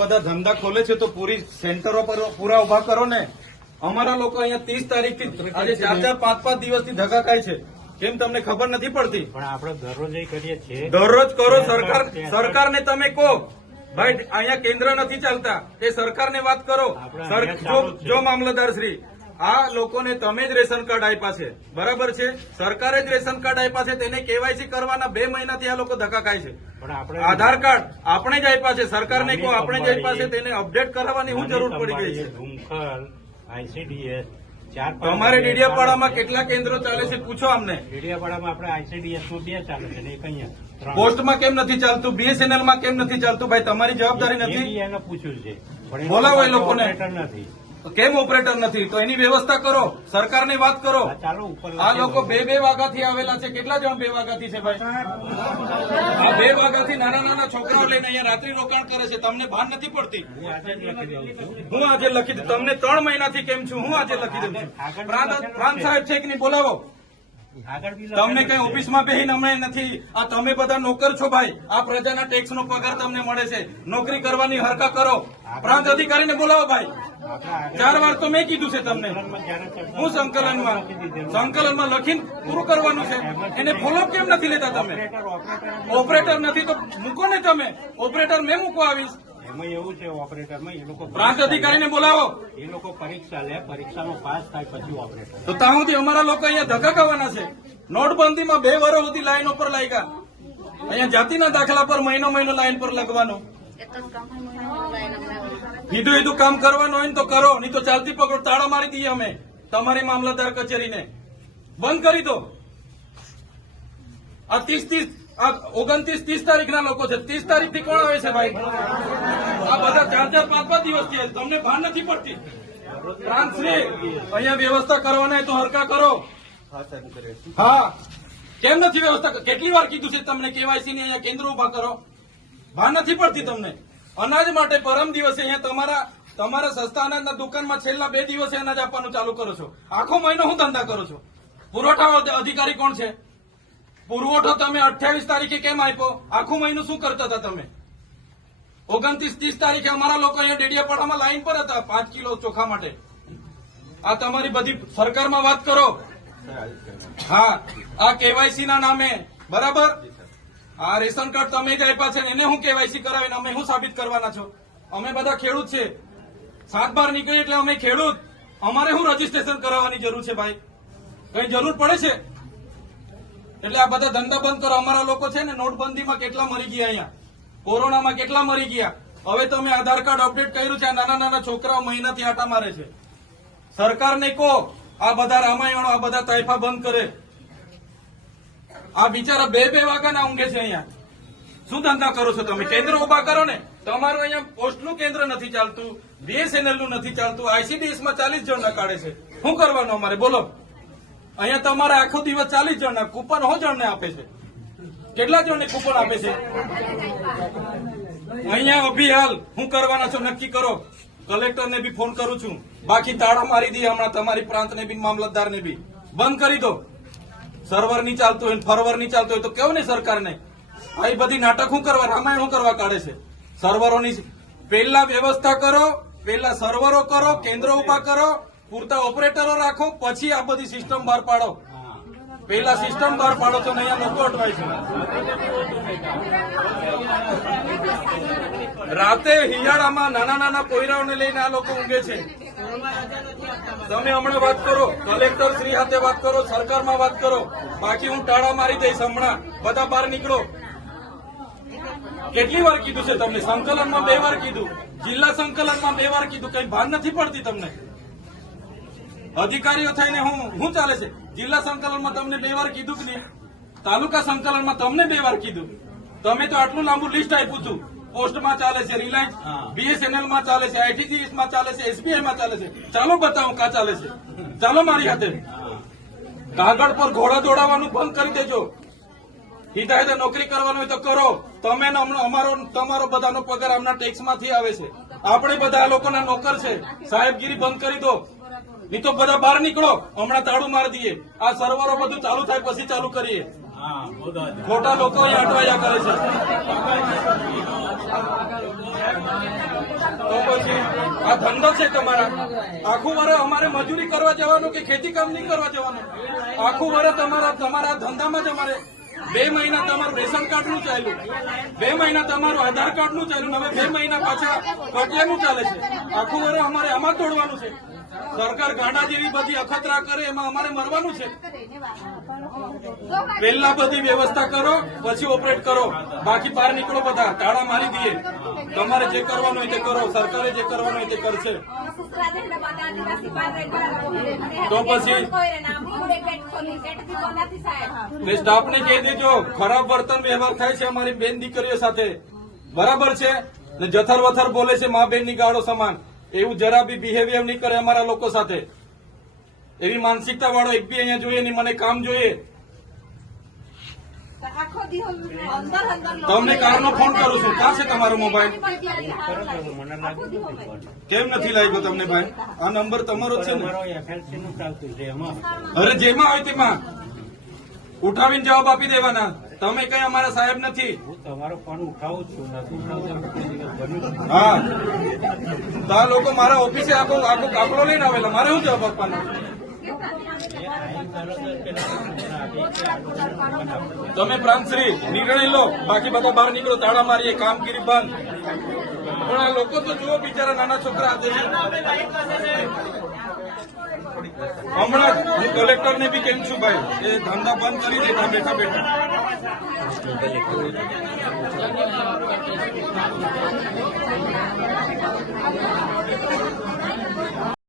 બધા ધંધા ખોલે છે તો પૂરી સેન્ટરો પર પૂરા ઉભા કરો ને। અમારા લોકો અહીંયા 30 તારીખથી આજે 4-4, 5-5 દિવસથી ધક્કા ખાય છે। કેમ તમને ખબર નથી પડતી? પણ આપણે દરરોજ કરીએ છીએ। દરરોજ કરો। સરકારને તમે કહો ભાઈ અહીંયા કેન્દ્ર નથી ચાલતા, એ સરકારને વાત કરો। જો મામલતદાર શ્રી આ લોકોને તમે જ રેશન કાર્ડ આપ્યા છે, બરાબર છે? સરકારે જ રેશન કાર્ડ આપ્યા છે, તેને કેવાયસી કરવાના 2 મહિનાથી આ લોકો ધક્કા ખાય છે। આધાર કાર્ડ આપણે જ આપ્યા છે, સરકારને કહો આપણે જ આપ્યા છે, તેને અપડેટ કરાવવાની શું જરૂર પડી ગઈ છે? તમારે ડીડીયાપાડામાં કેટલા કેન્દ્રો ચાલે છે પૂછો અમને। ડીડીયાપાડામાં આપણે આઈસીડીએસ માં 2 ચાલે છે, એક અહીંયા। પોસ્ટમાં કેમ નથી ચાલતું? BSNL માં કેમ નથી ચાલતું? ભાઈ તમારી જવાબદારી નથી? એને પૂછ્યું છે, બોલાવો એ લોકોને। નથી કેમ ઓપરેટર નથી? તો એની વ્યવસ્થા કરો, સરકારને વાત કરો। આ લોકો 2-2 વાગ્યાથી આવેલા છે। કેટલા જણ 2 વાગ્યાથી છે ભાઈ? આ 2 વાગ્યાથી નાના છોકરાઓ લઈને અહીંયા રાત્રિ રોકાણ કરે છે, તમને ભાન નથી પડતી? હું આજે લખી દઉં તમને 3 મહિનાથી કેમ છું, હું આજે લખી દઉં છું। પ્રાંત સાહેબ છે કે નહીં? બોલાવો। તમને કઈ ઓફિસમાં બેહીને હમણાં નથી। આ તમે બધા નોકર છો ભાઈ, આ પ્રજાના ટેક્સનો પગાર તમને મળે છે, નોકરી કરવાની હરકા કરો। પ્રાંત અધિકારીને બોલાવો ભાઈ। 4 વાર તો મેં કીધું છે તમને। હું સંકલનમાં લખીને પૂરું કરવાનું છે, એને ફોલોઅપ કેમ નથી લેતા તમે? ઓપરેટર નથી તો મૂકો ને તમે, ઓપરેટર મેં મૂકવા આવીશ। એમાં એવું છે ઓપરેટરમાં એ લોકો પ્રાંત અધિકારીને બોલાવો। એ લોકો પરીક્ષા લે, પરીક્ષામાં પાસ થાય પછી ઓપરેટર। તો ત્યાં સુધી અમારા લોકો અહીંયા ધક્કા ખાવાના છે। નોટબંધીમાં 2 વર્ષ સુધી લાઈનો પર લાગ્યા, અહીંયા જાતિના દાખલા પર મહિનો લાઈન પર લગવાનું। કીધું કામ કરવાનું હોય ને તો કરો, નહીં તો ચાલતી પકડો તાળા મારી દઈએ અમે તમારી મામલતદાર કચેરીને, બંધ કરી દો। આ 29-30 તારીખના લોકો છે, 30 તારીખથી કોણ આવે છે ભાઈ? આ બધા 4-4, 5-5 દિવસથી તમને ભાન નથી પડતી? પ્રાંતશ્રી અહીંયા વ્યવસ્થા કરવાના તો હરકા કરો। હા, કેમ નથી વ્યવસ્થા? કેટલી વાર કીધું છે તમને કેવાયસી ની અહીંયા કેન્દ્ર ઉભા કરો? ભાન નથી પડતી તમને? અનાજ માટે પરમ દિવસે અહીંયા તમારા સસ્તા અનાજના દુકાનમાં છેલ્લા 2 દિવસે અનાજ આપવાનું ચાલુ કરો છો। આખો મહિનો હું ધંધા કરો છો? પુરવઠા અધિકારી કોણ છે? પુરવઠો તમે 28 તારીખે કેમ આપ્યો? આખું મહિનું શું કરતા હતા તમે? 29-30 તારીખે અમારા લોકો અહીંયા ડેડિયાપાડામાં લાઈન પર હતા 5 કિલો ચોખા માટે। આ તમારી બધી સરકારમાં વાત કરો। હા, આ કેવાયસી ના નામે, બરાબર? આ રેશન કાર્ડ તમે જ આપ્યા છે, એને હું કેવાયસી કરાવીને અમે શું સાબિત કરવાના છો? અમે બધા ખેડૂત છે, 7 બાર નીકળી એટલે અમે ખેડૂત, અમારે શું રજીસ્ટ્રેશન કરાવવાની જરૂર છે ભાઈ? કઈ જરૂર પડે છે? એટલે આ બધા ધંધા બંધ કરો। અમારા લોકો છે ને નોટબંધીમાં કેટલા મરી ગયા, અહીંયા કોરોનામાં કેટલા મરી ગયા। હવે તમે આધાર કાર્ડ અપડેટ કર્યું છે, આ નાના છોકરાઓ મહિનાથી આટા મારે છે। સરકારને કહો આ બધા રામાયણો, આ બધા તાઇફા બંધ કરે। આ બિચારા 2-2 વાગ્યાના ઊંઘે છે અહીંયા। શું ધંધા કરો છો તમે? કેન્દ્ર ઉભા કરો ને। તમારું અહીંયા પોસ્ટનું કેન્દ્ર નથી ચાલતું, BSNL નું નથી ચાલતું, ICDS માં 40 જણના કાઢે છે। શું કરવાનું અમારે બોલો? અહીંયા તમારે આખો દિવસ 40 જણના કૂપન હો જણને આપે છે। કેટલા જણને કૂપન આપે છે અહીંયા? અભિહાલ શું કરવાના છો નક્કી કરો। કલેક્ટરને બી ફોન કરું છું, બાકી તાળા મારી દઈએ હમણાં તમારી પ્રાંતને બી, મામલતદારને બી બંધ કરી દો। સર્વર નહીં ચાલતું હોય, ફરવર નહીં ચાલતું હોય તો કેવું ને સરકારને? આ બધી નાટક શું કરવા, રામાયણ શું કરવા કાઢે છે? સર્વરોની પહેલા વ્યવસ્થા કરો, પહેલા સર્વરો કરો, કેન્દ્રો ઉભા કરો, પૂરતા ઓપરેટરો રાખો, પછી આ બધી સિસ્ટમ બહાર પાડો। પહેલા સિસ્ટમ બહાર પાડો તો અહીંયા લોકો અટવાય છે। રાતે હિયાળામાં નાના પોયરાઓને લઈને આ લોકો ઊંઘે છે। તમે હમણાં વાત કરો, કલેક્ટર શ્રી સાથે વાત કરો, સરકારમાં વાત કરો, બાકી હું ટાળા મારી દઈશ હમણાં। બધા બહાર નીકળો। કેટલી વાર કીધું છે તમને? સંકલનમાં 2 વાર કીધું, જિલ્લા સંકલનમાં 2 વાર કીધું, કઈ ભાન નથી પડતી તમને? અધિકારીઓ થઈને હું ચાલે છે? જિલ્લા સંકલનમાં તમને 2 વાર કીધું કે નહીં? તાલુકા સંકલનમાં તમને 2 વાર કીધું। તમે તો આટલું લાંબુ લિસ્ટ આપ્યું હતું। પોસ્ટમાં ચાલે છે, રિલાયન્સ BSNL માં ચાલે છે, ITGS માં ચાલે છે, SBI માં ચાલે છે। ચાલો બતાવો કા ચાલે છે, ચાલો મારી હાથે। કાગળ પર ઘોડા દોડાવવાનું બંધ કરી દેજો। હિદાયતે નોકરી કરવાનું હોય તો કરો। તમે તમારો બધાનો પગાર આમના ટેક્સમાંથી આવે છે। આપણે બધા આ લોકોના નોકર છે। સાહેબગીરી બંધ કરી દો, નહીં તો બધા બહાર નીકળો। હમણાં તાળું મારી દઈએ। આ સર્વરો બધું ચાલુ થાય પછી ચાલુ કરીએ। ખોટા લોકો અહીંયા અટવાયા કરે છે। આ ધંધો છે તમારા. આખું વર્ષ અમારે મજૂરી કરવા જવાનું કે ખેતી કામ નહીં કરવા જવાનું. આખું વર્ષ તમારા ધંધામાં જ અમારે 2 મહિના તમારું રેશન કાર્ડનું ચાલ્યું, 2 મહિના તમારું આધાર કાર્ડનું ચાલ્યું, હવે 2 મહિના પાછા પટિયાનું ચાલે છે. આખું વર્ષ અમારે આમાં તોડવાનું છે. સરકાર ગાંડા જેવી બધી અખતરા કરે એમાં અમારે મરવાનું છે. પહેલા બધી વ્યવસ્થા કરો પછી ઓપરેટ કરો, બાકી બહાર નીકળો, બધા તાળા મારી દઈએ. તમારે જે કરવાનું હોય તે કરો, સરકારે જે કરવાનું હોય તે કરશે. તો પછી સ્ટાફને કહી દેજો ખરાબ વર્તન વ્યવહાર થાય છે અમારી બેન દીકરીઓ સાથે, બરાબર છે ને જથર વથર બોલે છે મા બેનની ગાળો સમાન. એવું જરા બી બિહેવિયર નહીં કરે અમારા લોકો સાથે. એવી માનસિકતા વાળો એક બી અહીંયા જોઈએ નહીં. મને કામ જોઈએ. તમને કારનો ફોન કરું છું. ક્યાં છે તમારો મોબાઈલ? કેમ નથી લાગ્યો તમને ભાઈ? આ નંબર તમારો જ છે ને? તમારો FLC નું ચાલતું છે એમાં. અરે જેમાં હોય તેમાં ઉઠાવીને જવાબ આપી દેવાના. તમે કઈ અમારા સાહેબ નથી. હું તમારો ફોન ઉઠાવું જ છું, નથી ઉઠાવતો કોઈ દિવસ બન્યું જ નથી. હા, તો આ લોકો મારા ઓફિસે આખો કાફલો લઈને આવેલા, મારે શું જવાબ આપવાનો? તમે પ્રાંતશ્રી નિર્ણય લો, બાકી બધા બહાર નીકળો, તાળા મારીએ, કામગીરી બંધ. પણ આ લોકો તો જુઓ બિચારા નાના છોકરા હાથે છે. હમણાં જ હું કલેક્ટરને બી કેમ છું ભાઈ, એ ધંધા બંધ કરી દે બેઠા બેઠા.